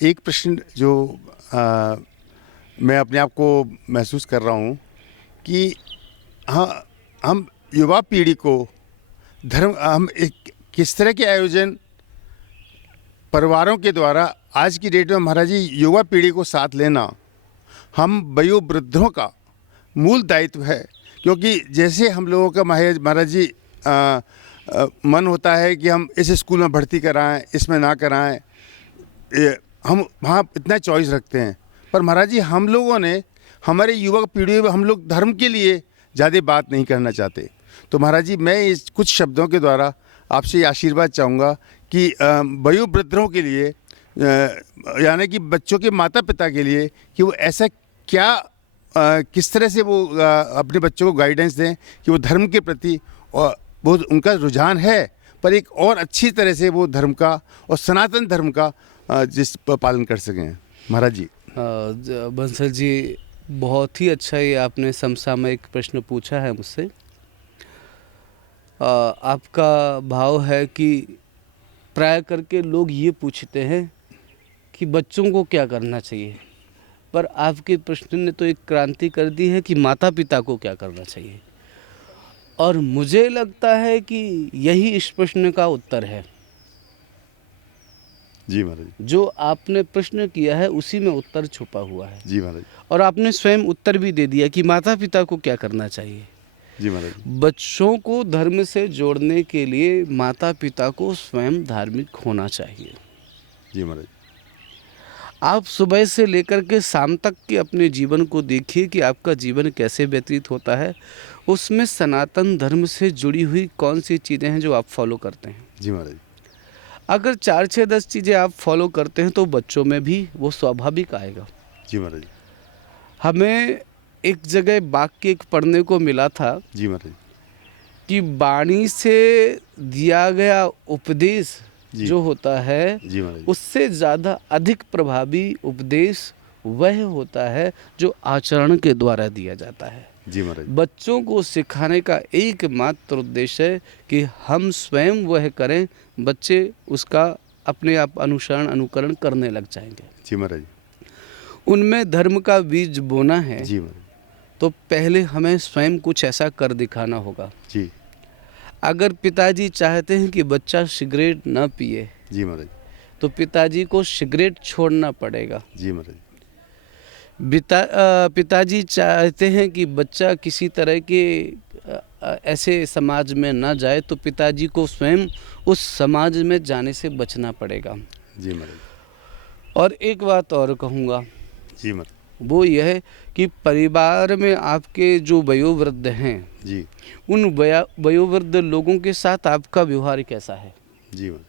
एक प्रश्न जो आ, मैं अपने आप को महसूस कर रहा हूँ कि हाँ, हम युवा पीढ़ी को धर्म हम एक किस तरह के आयोजन परिवारों के द्वारा आज की डेट में महाराज जी युवा पीढ़ी को साथ लेना हम वयोवृद्धों का मूल दायित्व है। क्योंकि जैसे हम लोगों का महाराज जी मन होता है कि हम इस स्कूल में भर्ती कराएं, इसमें ना कराएं, हम वहाँ इतना चॉइस रखते हैं। पर महाराज जी हम लोगों ने हमारे युवा पीढ़ी में हम लोग धर्म के लिए ज़्यादा बात नहीं करना चाहते। तो महाराज जी मैं इस कुछ शब्दों के द्वारा आपसे आशीर्वाद चाहूँगा कि वयोवृद्धों के लिए यानी कि बच्चों के माता पिता के लिए कि वो ऐसा क्या किस तरह से वो अपने बच्चों को गाइडेंस दें कि वो धर्म के प्रति और वो उनका रुझान है, पर एक और अच्छी तरह से वो धर्म का और सनातन धर्म का जिस पालन कर सकें। महाराज जी बंसल जी, बहुत ही अच्छा ये आपने समसामयिक प्रश्न पूछा है मुझसे। आपका भाव है कि प्राय करके लोग ये पूछते हैं कि बच्चों को क्या करना चाहिए, पर आपके प्रश्न ने तो एक क्रांति कर दी है कि माता पिता को क्या करना चाहिए। और मुझे लगता है कि यही इस प्रश्न का उत्तर है। जी महाराज, जो आपने प्रश्न किया है उसी में उत्तर छुपा हुआ है। जी महाराज, और आपने स्वयं उत्तर भी दे दिया कि माता पिता को क्या करना चाहिए। जी महाराज, बच्चों को धर्म से जोड़ने के लिए माता पिता को स्वयं धार्मिक होना चाहिए। जी महाराज, आप सुबह से लेकर के शाम तक के अपने जीवन को देखिए कि आपका जीवन कैसे व्यतीत होता है। उसमें सनातन धर्म से जुड़ी हुई कौन सी चीज़ें हैं जो आप फॉलो करते हैं। जी महाराज, अगर 4, 6, 10 चीज़ें आप फॉलो करते हैं तो बच्चों में भी वो स्वाभाविक आएगा। जी महाराज, हमें एक जगह वाक्य एक पढ़ने को मिला था जी महाराज, कि वाणी से दिया गया उपदेश जो होता है जी महाराज, उससे ज़्यादा अधिक प्रभावी उपदेश वह होता है जो आचरण के द्वारा दिया जाता है। जी महाराज, बच्चों को सिखाने का एकमात्र उद्देश्य है कि हम स्वयं वह करें, बच्चे उसका अपने आप अनुकरण करने लग जाएंगे। जी महाराज, उनमें धर्म का बीज बोना है। जी महाराज, तो पहले हमें स्वयं कुछ ऐसा कर दिखाना होगा। जी, अगर पिताजी चाहते हैं कि बच्चा सिगरेट न पिए, जी महाराज, तो पिताजी को सिगरेट छोड़ना पड़ेगा। जी महाराज, पिताजी चाहते हैं कि बच्चा किसी तरह के ऐसे समाज में ना जाए, तो पिताजी को स्वयं उस समाज में जाने से बचना पड़ेगा। जी महाराज, और एक बात और कहूँगा, जी महाराज, वो यह है कि परिवार में आपके जो वयोवृद्ध हैं, जी, उन वयोवृद्ध लोगों के साथ आपका व्यवहार कैसा है। जी महाराज,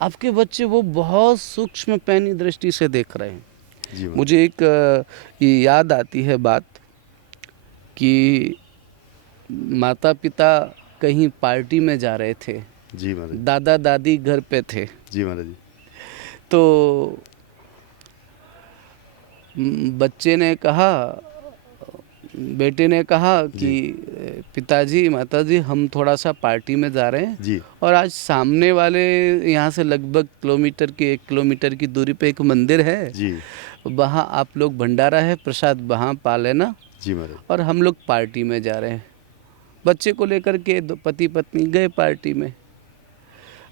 आपके बच्चे वो बहुत सूक्ष्म पैनी दृष्टि से देख रहे हैं। जी महाराज, मुझे एक ये याद आती है बात कि माता पिता कहीं पार्टी में जा रहे थे, जी महाराज, दादा दादी घर पे थे। जी महाराज, तो बच्चे ने कहा, बेटे ने कहा कि पिताजी माताजी हम थोड़ा सा पार्टी में जा रहे हैं, जी, और आज सामने वाले यहाँ से लगभग 1 किलोमीटर की दूरी पे एक मंदिर है, जी, वहाँ आप लोग भंडारा है, प्रसाद वहाँ पा लेना, जी महाराज, और हम लोग पार्टी में जा रहे हैं। बच्चे को लेकर के पति पत्नी गए पार्टी में।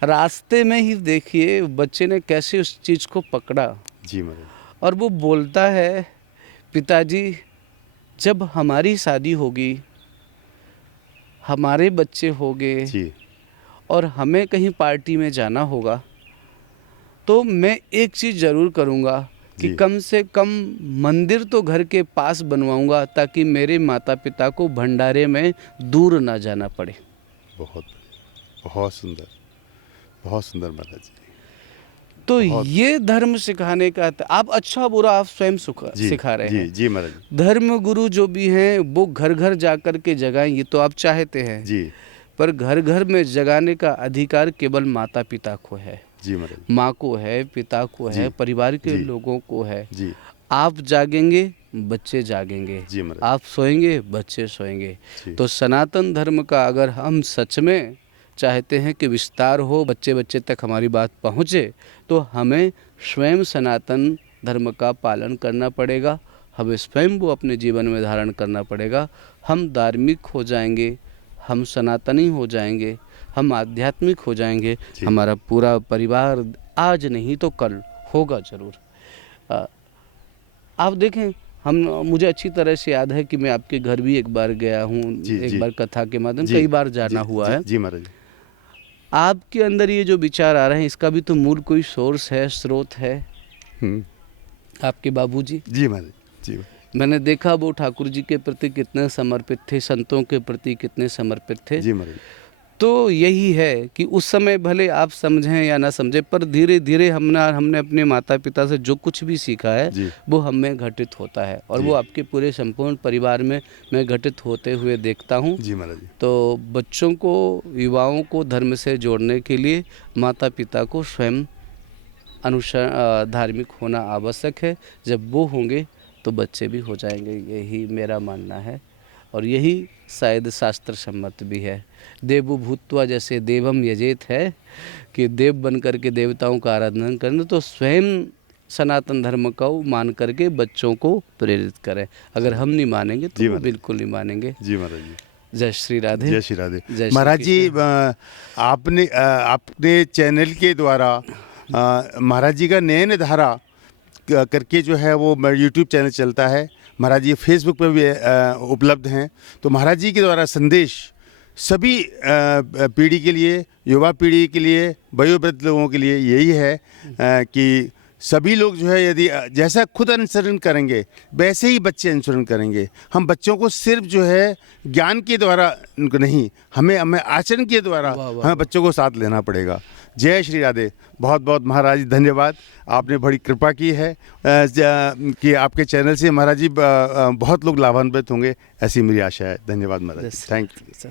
रास्ते में ही देखिए बच्चे ने कैसे उस चीज़ को पकड़ा, जी महाराज, और वो बोलता है, पिताजी जब हमारी शादी होगी, हमारे बच्चे होंगे, जी, और हमें कहीं पार्टी में जाना होगा, तो मैं एक चीज़ ज़रूर करूँगा कि जी, कम से कम मंदिर तो घर के पास बनवाऊँगा, ताकि मेरे माता पिता को भंडारे में दूर ना जाना पड़े। बहुत बहुत सुंदर, बहुत सुंदर महाराज जी, तो बहुत, ये धर्म सिखाने का आप अच्छा बुरा आप स्वयं जी, सिखा रहे जी, हैं। जी महाराज, धर्म गुरु जो भी हैं वो घर घर जाकर के जगाएं, ये तो आप चाहते हैं, जी, पर घर घर में जगाने का अधिकार केवल माता पिता को है, जी महाराज, माँ को है, पिता को है, जी, परिवार के जी, लोगों को है। जी, आप जागेंगे बच्चे जागेंगे, जी महाराज, आप सोएंगे बच्चे सोएंगे। जी, तो सनातन धर्म का अगर हम सच में चाहते हैं कि विस्तार हो, बच्चे बच्चे तक हमारी बात पहुँचे, तो हमें स्वयं सनातन धर्म का पालन करना पड़ेगा, हमें स्वयं वो अपने जीवन में धारण करना पड़ेगा। हम धार्मिक हो जाएंगे, हम सनातनी हो जाएंगे, हम आध्यात्मिक हो जाएंगे, हमारा पूरा परिवार आज नहीं तो कल होगा ज़रूर। आप देखें, मुझे अच्छी तरह से याद है कि मैं आपके घर भी एक बार गया हूँ, एक बार कथा के माध्यम, कई बार जाना हुआ है। जी महाराज। आपके अंदर ये जो विचार आ रहे हैं, इसका भी तो मूल कोई सोर्स है, स्रोत है। आपके बाबूजी। जी महाराज जी। मैंने देखा वो ठाकुर जी के प्रति कितने समर्पित थे, संतों के प्रति कितने समर्पित थे। जी महाराज। तो यही है कि उस समय भले आप समझें या ना समझें, पर धीरे धीरे हमने अपने माता पिता से जो कुछ भी सीखा है वो हम में घटित होता है, और वो आपके पूरे संपूर्ण परिवार में मैं घटित होते हुए देखता हूँ। जी महाराज। तो बच्चों को, युवाओं को धर्म से जोड़ने के लिए माता पिता को स्वयं धार्मिक होना आवश्यक है। जब वो होंगे तो बच्चे भी हो जाएंगे, यही मेरा मानना है, और यही शायद शास्त्र सम्मत भी है। देवो भूत्वा जैसे देवम यजेत है कि देव बन करके देवताओं का आराधना करना, तो स्वयं सनातन धर्म को मान करके बच्चों को प्रेरित करें। अगर हम नहीं मानेंगे तो वो बिल्कुल नहीं मानेंगे। जी महाराज जी। जय श्री राधे। जय श्री राधे। महाराज जी, आपने चैनल के द्वारा महाराज जी का नयन धारा करके जो है वो यूट्यूब चैनल चलता है, महाराज जी फेसबुक पर भी उपलब्ध हैं। तो महाराज जी के द्वारा संदेश सभी पीढ़ी के लिए, युवा पीढ़ी के लिए, वयोवृद्ध लोगों के लिए यही है कि सभी लोग जो है यदि जैसा खुद अनुसरण करेंगे वैसे ही बच्चे अनुसरण करेंगे। हम बच्चों को सिर्फ जो है ज्ञान के द्वारा उनको नहीं, हमें आचरण के द्वारा हमें बच्चों को साथ लेना पड़ेगा। जय श्री राधे। बहुत बहुत महाराज जी धन्यवाद, आपने बड़ी कृपा की है कि आपके चैनल से महाराज जी बहुत लोग लाभान्वित होंगे, ऐसी मेरी आशा है। धन्यवाद महाराज, थैंक यू।